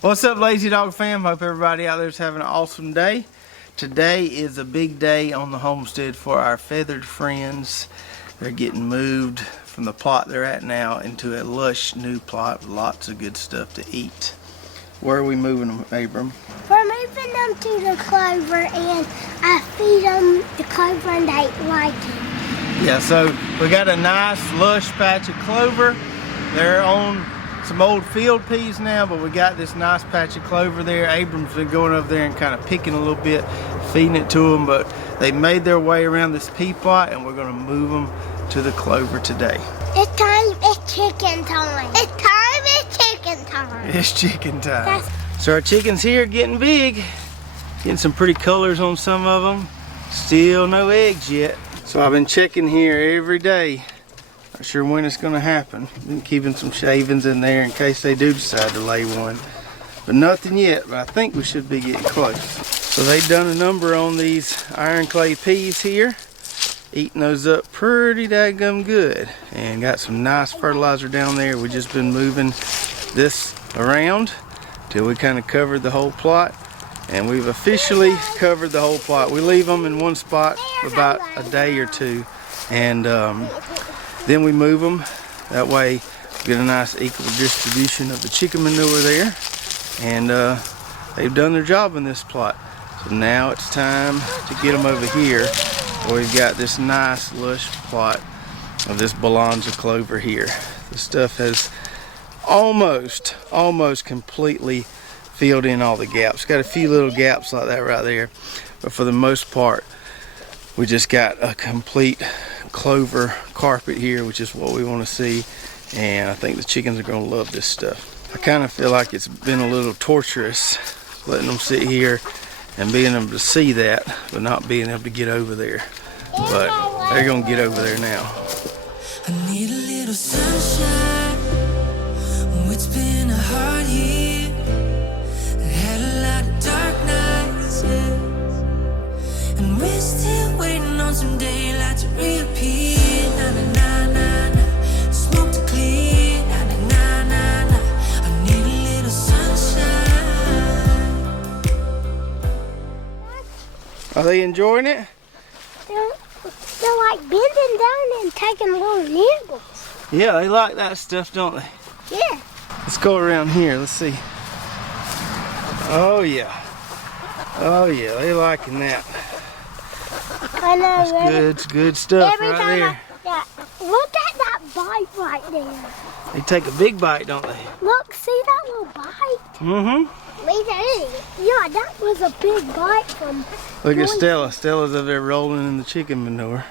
What's up, Lazy Dog fam? Hope everybody out there is having an awesome day. Today is a big day on the homestead for our feathered friends. They're getting moved from the plot they're at now into a lush new plot with lots of good stuff to eat. Where are we moving them, Abram? We're moving them to the clover, and I feed them the clover and they like it. Yeah, so we got a nice lush patch of clover. They're on some old field peas now, but we got this nice patch of clover there. Abram's been going over there and kind of picking a little bit, feeding it to them, but they made their way around this pea plot, and we're going to move them to the clover today. It's time, it's chicken time. It's chicken time. It's chicken time. So our chickens here getting big, getting some pretty colors on some of them. Still no eggs yet. So I've been checking here every day. Not sure when it's going to happen. Been keeping some shavings in there in case they do decide to lay one. But nothing yet, but I think we should be getting close. So they've done a number on these iron clay peas here. Eating those up pretty daggum good. And got some nice fertilizer down there. We've just been moving this around till we kind of covered the whole plot. And we've officially covered the whole plot. We leave them in one spot for about a day or two. And then we move them. That way we get a nice equal distribution of the chicken manure there. And they've done their job in this plot. So now it's time to get them over here where we've got this nice lush plot of this balansa clover here. This stuff has almost completely filled in all the gaps. Got a few little gaps like that right there. But for the most part, we just got a complete clover carpet here, which is what we want to see, and I think the chickens are going to love this stuff. I kind of feel like it's been a little torturous letting them sit here and being able to see that, but not being able to get over there. But they're going to get over there now. I need a little sunshine. It's been a hard year. I had a lot of dark nights, yeah. And we're still waiting on some daylight to reappear. Na na na na na. Smoke to clear. Na na na na na. I need a little sunshine. Are they enjoying it? They're like bending down and taking little nibbles. Yeah, they like that stuff, don't they? Yeah. Let's go around here. Let's see. Oh yeah. Oh yeah, they liking that. I know. That's good. It's good stuff Every right time there. Look at that bite right there. They take a big bite, don't they? Look, see that little bite? Mm-hmm. Me too. Yeah, that was a big bite from... Look at Stella. Stella's over there rolling in the chicken manure.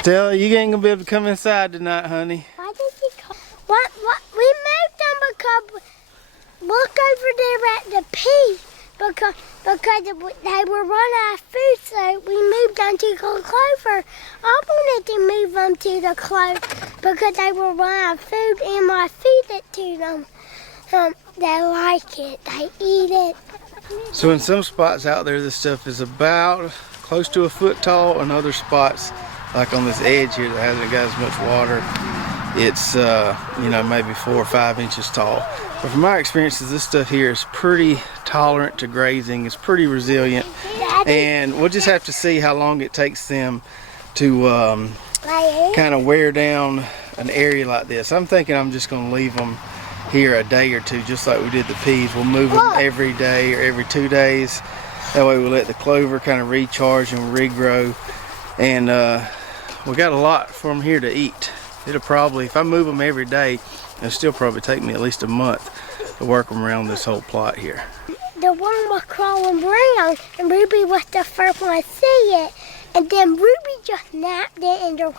Stella, you ain't gonna be able to come inside tonight, honey. Why did you come? What? We moved them because... Look over there at the pea. Because they were running out of food, so we moved them to the clover. I wanted to move them to the clover because they were running out of food, and I feed it to them. They like it. They eat it. So in some spots out there, this stuff is about close to a foot tall, and other spots, like on this edge here that hasn't got as much water, it's you know, maybe 4 or 5 inches tall. But from my experiences, this stuff here is pretty tolerant to grazing. It's pretty resilient, and we'll just have to see how long it takes them to kind of wear down an area like this. I'm thinking I'm just going to leave them here a day or two, just like we did the peas. We'll move them every day or every 2 days. That way we'll let the clover kind of recharge and regrow. And we got a lot for them here to eat. It'll probably, if I move them every day, it'll still probably take me at least a month to work them around this whole plot here. The one was crawling around, and Ruby was the first one to see it. And then Ruby just napped it into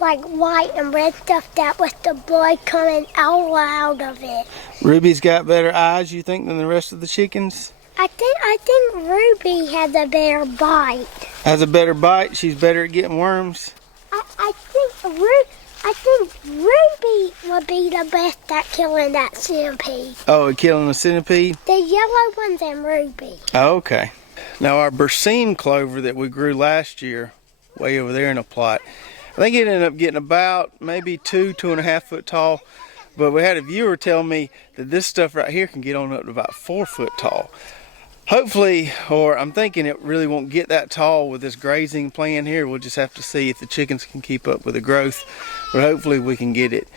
like white and red stuff. That was the blood coming all out of it. Ruby's got better eyes, you think, than the rest of the chickens? I think Ruby has a better bite. Has a better bite? She's better at getting worms? I think Ruby would be the best at killing that centipede. Oh, killing a centipede? The yellow one's in Ruby. Oh, okay. Now our berseem clover that we grew last year, way over there in a plot, I think it ended up getting about maybe 2.5 foot tall. But we had a viewer tell me that this stuff right here can get on up to about 4 foot tall. Hopefully, or I'm thinking it really won't get that tall with this grazing plan here. We'll just have to see if the chickens can keep up with the growth. But hopefully we can get it,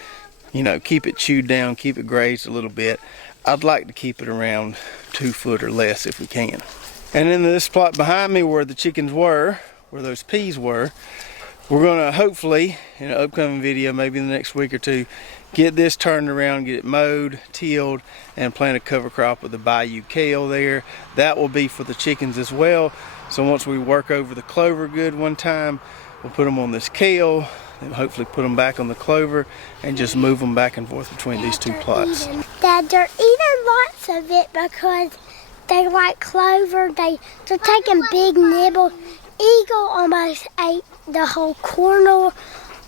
you know, keep it chewed down, keep it grazed a little bit. I'd like to keep it around 2 foot or less if we can. And in this plot behind me where the chickens were, where those peas were, we're gonna hopefully, in an upcoming video, maybe in the next week or two, get this turned around, get it mowed, tilled, and plant a cover crop with the bayou kale there. That will be for the chickens as well. So once we work over the clover good one time, we'll put them on this kale, and hopefully put them back on the clover, and just move them back and forth between these two plots. Dad, they're eating lots of it because they like clover. They're taking big nibbles. Eagle almost ate the whole corner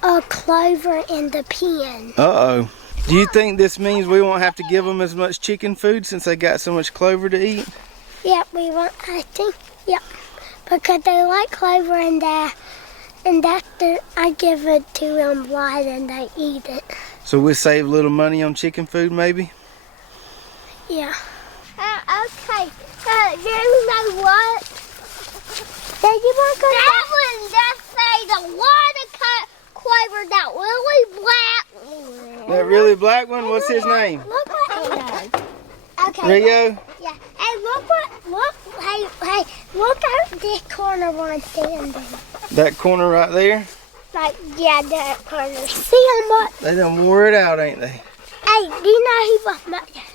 of clover in the pen. Uh-oh. Do you think this means we won't have to give them as much chicken food since they got so much clover to eat? Yep, we won't, I think, yep. Because they like clover and I give it to them live and they eat it. So we'll save a little money on chicken food maybe? Yeah. Okay, you know what? Did you want to go that one just say the water clover, that really black one. That really black one? What's his name? Look what he does. Okay. Rio? Yeah. Hey, look out this corner one standing. That corner right there? Like, yeah, that corner. See how much? They done wore it out, ain't they? Hey, do you know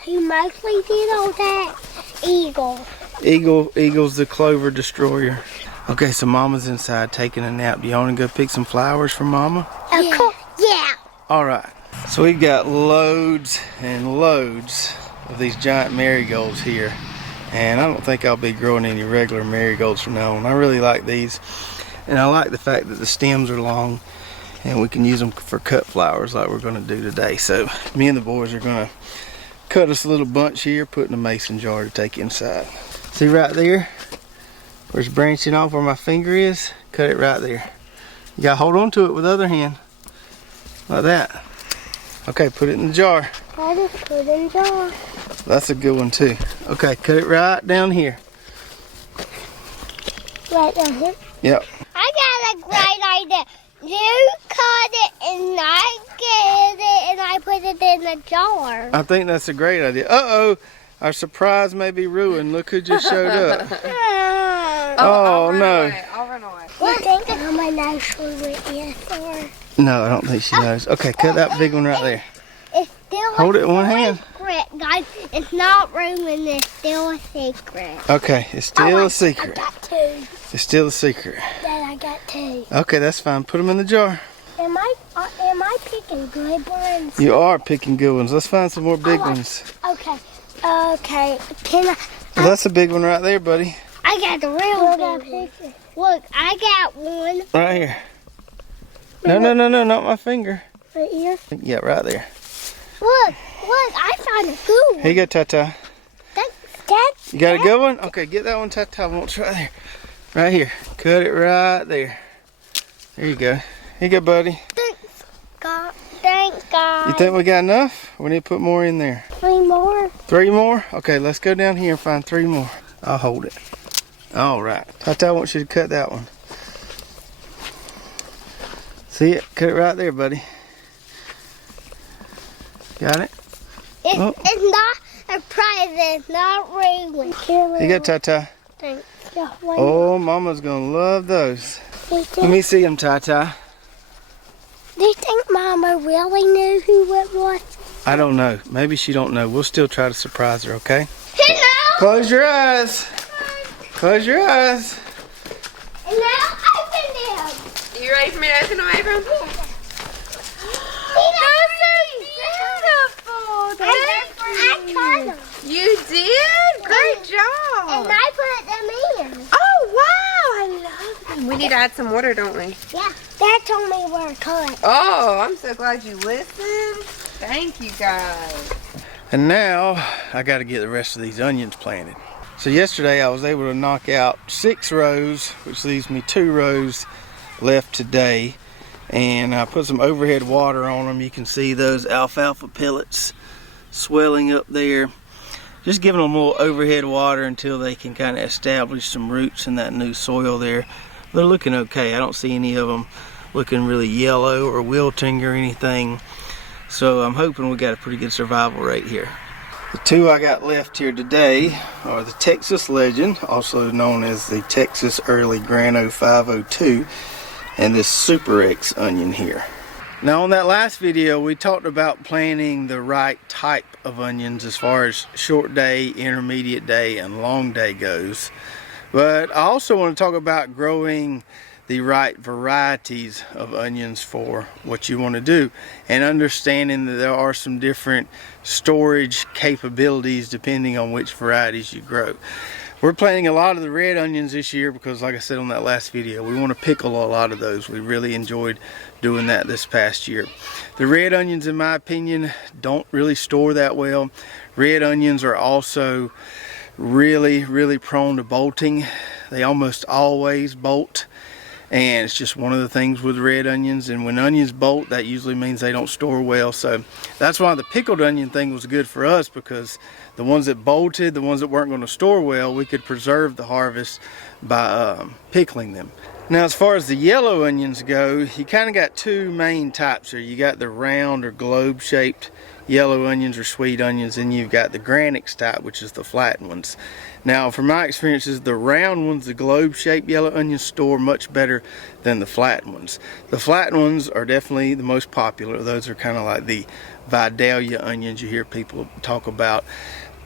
who mostly did all that? Eagle. Eagle's the clover destroyer. Okay, so Mama's inside taking a nap. Do you want to go pick some flowers for Mama? Yeah. Yeah. All right. So we've got loads and loads of these giant marigolds here. And I don't think I'll be growing any regular marigolds from now on. I really like these. And I like the fact that the stems are long and we can use them for cut flowers like we're going to do today. So me and the boys are going to cut us a little bunch here, put in a mason jar to take inside. See right there? Where it's branching off where my finger is? Cut it right there. You gotta hold on to it with the other hand. Like that. Okay, put it in the jar. I just put it in the jar. That's a good one too. Okay, cut it right down here. Right down here? Yep. I got a great idea. You cut it and I get it and I put it in the jar. I think that's a great idea. Uh-oh, our surprise may be ruined. Look who just showed up. Oh, no. I'll run away. You think how my nose is or? No, I don't think she knows. Okay, cut that big one right there. It's still Hold it in one hand. Secret, guys. It's not ruined. It's still a secret. Okay, it's still a secret. I got two. It's still a secret. Dad, I got two. Okay, that's fine. Put them in the jar. Am I picking good ones? You are picking good ones. Let's find some more big ones. Okay. Okay. Can I? Well, that's a big one right there, buddy. I got the real big one. Look, I got one. Right here. No, not my finger. Right here? Yeah, right there. Look, I found a good one. Here you go, Tata. That's You got a good one? Okay, get that one, Tata. Wants right there. Right here. Cut it right there. There you go. Here you go, buddy. Thanks, God. Thank God. You think we got enough? We need to put more in there. 3 more? 3 more? Okay, let's go down here and find 3 more. I'll hold it. All right. Tata wants you to cut that one. See it? Cut it right there, buddy. Got it? It's not a present. It's not ruined. Here you go, Tata. Thanks. Oh, Mama's going to love those. Let me see them, Tata. Do you think Mama really knew who it was? I don't know. Maybe she don't know. We'll still try to surprise her, okay? Hello. Close your eyes. Close your eyes. And now open them. You ready for me to open them, Abram? I cut them. You did? Great job. And I put them in. Oh, wow. I love them. We need to add some water, don't we? Yeah. Dad told me where to cut. Oh, I'm so glad you listened. Thank you, guys. And now I got to get the rest of these onions planted. So yesterday I was able to knock out 6 rows, which leaves me 2 rows left today. and I put some overhead water on them. You can see those alfalfa pellets swelling up there. Just giving them a little overhead water until they can kind of establish some roots in that new soil there. They're looking okay. I don't see any of them looking really yellow or wilting or anything. So I'm hoping we got a pretty good survival rate here. The two I got left here today are the Texas Legend, also known as the Texas Early Grano 502, and this Super X onion here. Now on that last video we talked about planting the right type of onions as far as short day, intermediate day, and long day goes. But I also want to talk about growing the right varieties of onions for what you want to do, and understanding that there are some different storage capabilities depending on which varieties you grow. We're planting a lot of the red onions this year because, like I said on that last video, we want to pickle a lot of those. We really enjoyed doing that this past year. The red onions, in my opinion, don't really store that well. Red onions are also really prone to bolting. They almost always bolt, and it's just one of the things with red onions. And when onions bolt, that usually means they don't store well. So that's why the pickled onion thing was good for us, because the ones that bolted, the ones that weren't going to store well, we could preserve the harvest by pickling them. Now as far as the yellow onions go, you kind of got two main types here. You got the round or globe shaped yellow onions or sweet onions, and you've got the Granix type, which is the flattened ones. Now from my experiences, the round ones, the globe shaped yellow onions, store much better than the flattened ones. The flattened ones are definitely the most popular. Those are kind of like the Vidalia onions you hear people talk about.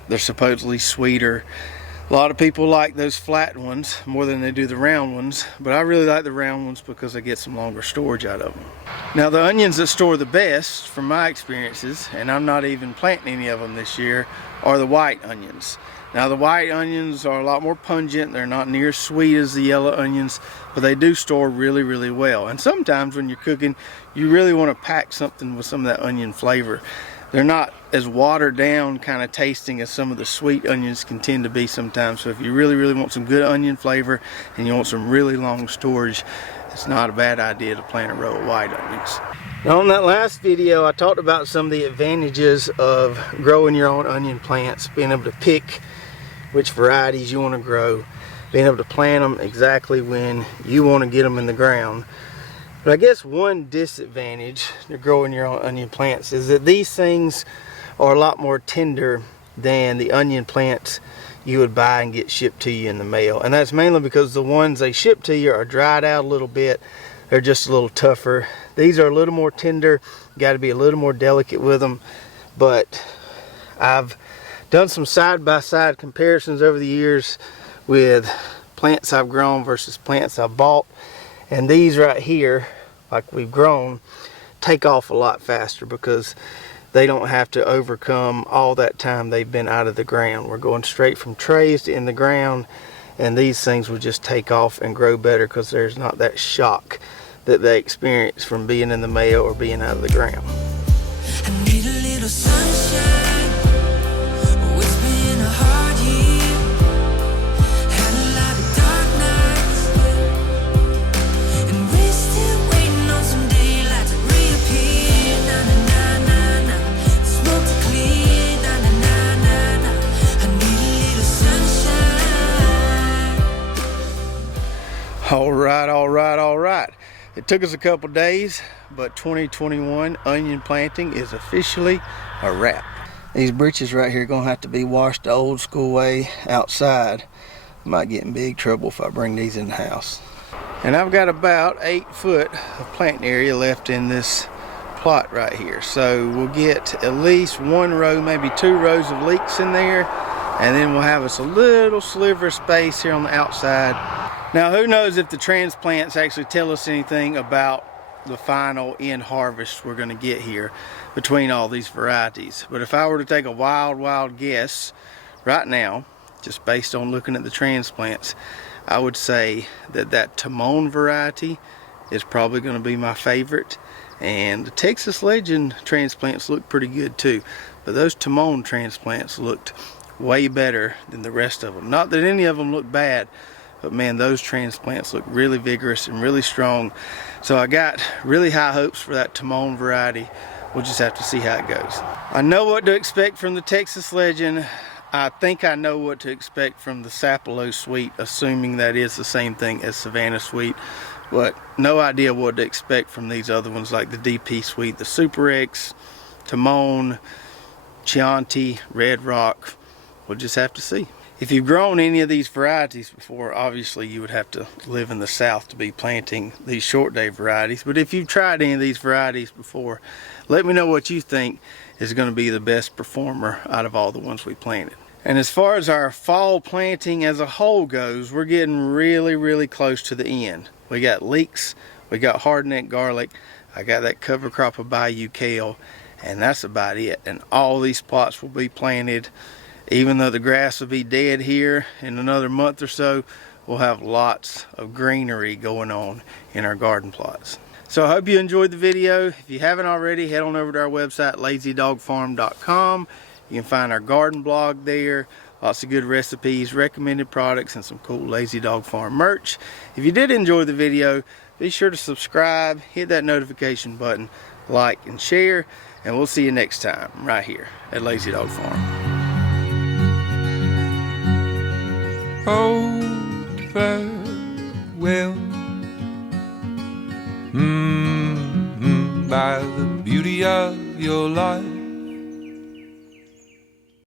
They're supposedly sweeter. A lot of people like those flat ones more than they do the round ones, but I really like the round ones because I get some longer storage out of them. Now the onions that store the best, from my experiences, and I'm not even planting any of them this year, are the white onions. Now the white onions are a lot more pungent. They're not near as sweet as the yellow onions, but they do store really well. And sometimes when you're cooking, you really want to pack something with some of that onion flavor. They're not as watered down kind of tasting as some of the sweet onions can tend to be sometimes. So if you really want some good onion flavor and you want some really long storage, it's not a bad idea to plant a row of white onions. Now on that last video I talked about some of the advantages of growing your own onion plants, being able to pick which varieties you want to grow, being able to plant them exactly when you want to get them in the ground. But I guess one disadvantage to growing your own onion plants is that these things are a lot more tender than the onion plants you would buy and get shipped to you in the mail. And that's mainly because the ones they ship to you are dried out a little bit. They're just a little tougher. These are a little more tender. You got to be a little more delicate with them. But I've done some side-by-side comparisons over the years with plants I've grown versus plants I bought. And these right here, like we've grown, take off a lot faster because they don't have to overcome all that time they've been out of the ground. We're going straight from trays to in the ground, and these things will just take off and grow better because there's not that shock that they experience from being in the mail or being out of the ground. I need a little sunshine. Oh, it's been a hard year. Had a lot of dark nights, and we're still waiting on some daylight to reappear. Na na na na na, smoke to clear. Na na na na na, I need a little sunshine. All right. It took us a couple days, but 2021 onion planting is officially a wrap. These britches right here are gonna have to be washed the old school way outside. I might get in big trouble if I bring these in the house. And I've got about 8 foot of planting area left in this plot right here. So we'll get at least 1 row, maybe 2 rows of leeks in there, and then we'll have us a little sliver of space here on the outside. Now who knows if the transplants actually tell us anything about the final end harvest we're going to get here between all these varieties. But if I were to take a wild guess right now, just based on looking at the transplants, I would say that Timon variety is probably going to be my favorite. And the Texas Legend transplants look pretty good too. But those Timon transplants looked way better than the rest of them. Not that any of them look bad, but man, those transplants look really vigorous and really strong. So I got really high hopes for that Timon variety. We'll just have to see how it goes. I know what to expect from the Texas Legend. I think I know what to expect from the Sapelo Sweet, assuming that is the same thing as Savannah Sweet. But no idea what to expect from these other ones like the DP Sweet, the Super X, Timon, Chianti, Red Rock. We'll just have to see. If you've grown any of these varieties before, obviously you would have to live in the South to be planting these short day varieties. But if you've tried any of these varieties before, let me know what you think is going to be the best performer out of all the ones we planted. And as far as our fall planting as a whole goes, we're getting really close to the end. We got leeks, we got hardneck garlic, I got that cover crop of Bayou kale, and that's about it. And all these plots will be planted. Even though the grass will be dead here in another month or so, we'll have lots of greenery going on in our garden plots. So I hope you enjoyed the video. If you haven't already, head on over to our website, lazydogfarm.com. You can find our garden blog there. Lots of good recipes, recommended products, and some cool Lazy Dog Farm merch. If you did enjoy the video, be sure to subscribe, hit that notification button, like and share, and we'll see you next time right here at Lazy Dog Farm. Oh, farewell. By the beauty of your life.